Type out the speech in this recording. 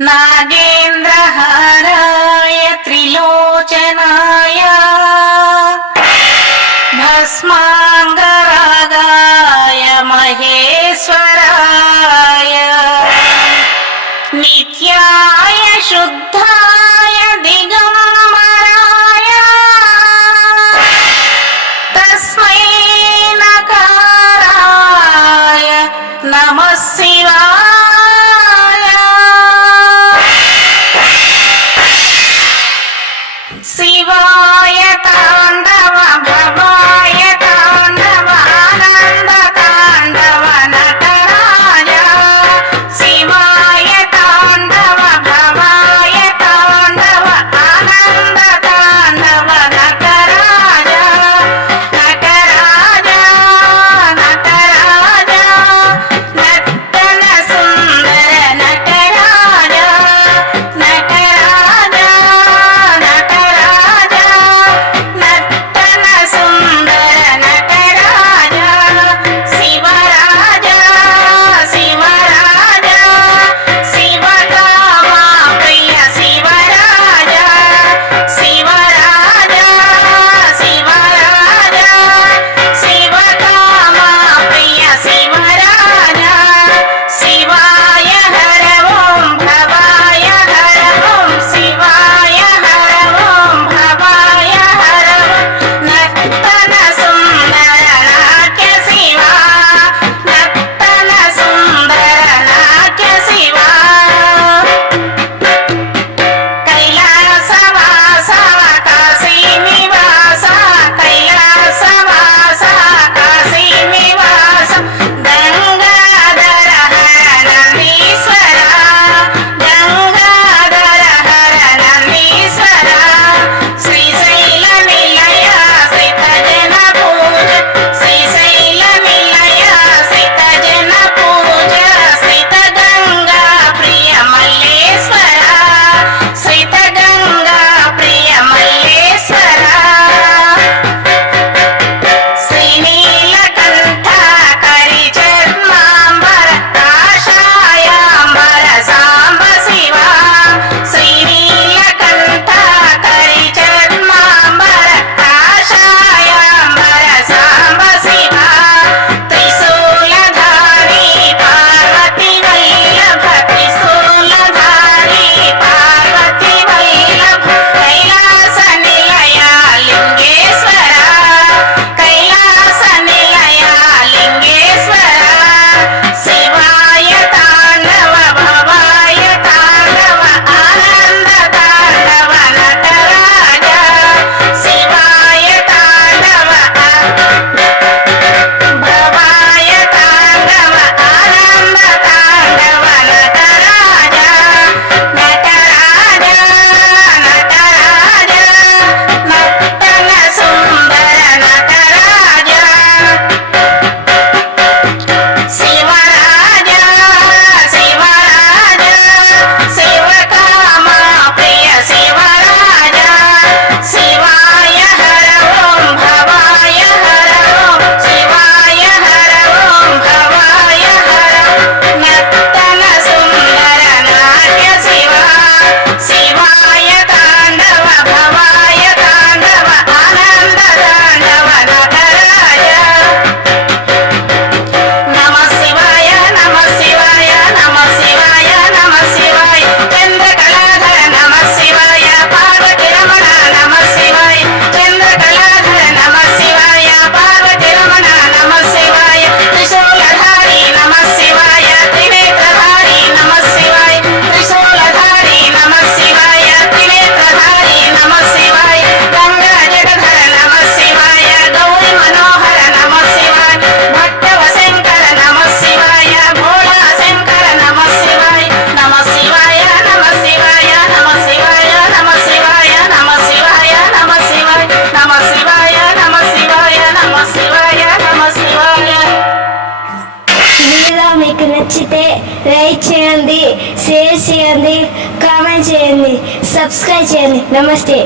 नागेन्द्रहाराय त्रिलोचनाय भस्माङ्गरागाय महेश्वराय नित्याय शुद्धाय दिगम्बराय तस्मै नकाराय नमः शिवाय। शिवाय ताण्डव भवाय ताण्डव आनन्द ताण्डव नटराज। शिवाय ताण्डव भवाय ताण्डव आनन्द ताण्डव नटराज। नटराज नटराज नर्तन सुन्दर नटराज। नटराज नटराज नर्तन सुन्दर नटराज। शिवराज शिवराज शिवकामा प्रिय शिवराज। शिवराज शिवराज शिवकामा प्रिय शिवराज। शिवाय हर ओं भवाय हर ओं शिवाय हर ओं भवाय हर ओं। नर्तन सुन्दर नाट्य शिवा नर्तन सुन्दर नाट्य शिवा। कैलासवासा काशी निवास कैलासवास काशी निवास। गंगाधर हर नंदीश्वर गंगाधर हर नंदीश्वर। श्रीशैल निलय श्रित जन पूज श्रीशैल निलय श्रित जन पूज। श्रित गंगा प्रिय मल्लेश्वर श्रित गंगा प्रिय मल्लेश्वर। श्रीनीलकण्ठ करिचर्माम्बर काषायाम्बर साम्ब शिवा। श्रीनीलकण्ठ करिचर्माम्बर काषायाम्बर साम्ब शिवा। त्रिशूलधारी पार्वती वल्लभ त्रिशूलधारी पार्वती वल्लभ। कैलास निलय लिंगेश्वर कैलास निलय लिंगेश्वर। शिवाय ताण्डव भवाय ताण्डव आनन्द ताण्डव नटराज। शिवाय ताण्डव भवाय ताण्डव आनन्द ताण्डव नटराज। नटराज नटराज नर्तन सुन्दर नटराज। शिवराज शिवराज शिवकामा प्रिय शिवराज। शिवाय हर ओं भवाय हर ओं शिवाय हर ओं भवाय हर ओं। नर्तन सुन्दर नाट्य शिवा। शिवाय ताण्डव भवाय ताण्डव आनन्द ताण्डव नटराज। नमः शिवाय नमः शिवाय नमः शिवाय नमः शिवाय। चन्द्रकलाधर नमः शिवाय पार्वती रमण नमः शिवाय। चन्द्रकलाधर नमः शिवाय पार्वती रमण नमः शिवाय। त्रिशूलधारी नमः शिवाय त्रिनेत्रधारी नमः शिवाय। त्रिशूलधारी नमः शिवाय त्रिनेत्रधारी नमः शिवाय। गंगा जगधर नमः शिवाय गौरी मनोहर नमः शिवाय। भट्टव शंकर नमः शिवाय भोला शंकर नमः शिवाय। नमः शिवाय नमः शिवाय नमः शिवाय नमः शिवाय नमः शिवाय नमः शिवाय नमः शिवाय नमः शिवाय नमः शिवाय नमः शिवाय। వీడియో మీకు నచ్చితే లైక్ చేయండి, షేర్ చేయండి, కామెంట్ చేయండి, సబ్స్క్రైబ్ చేయండి. నమస్తే.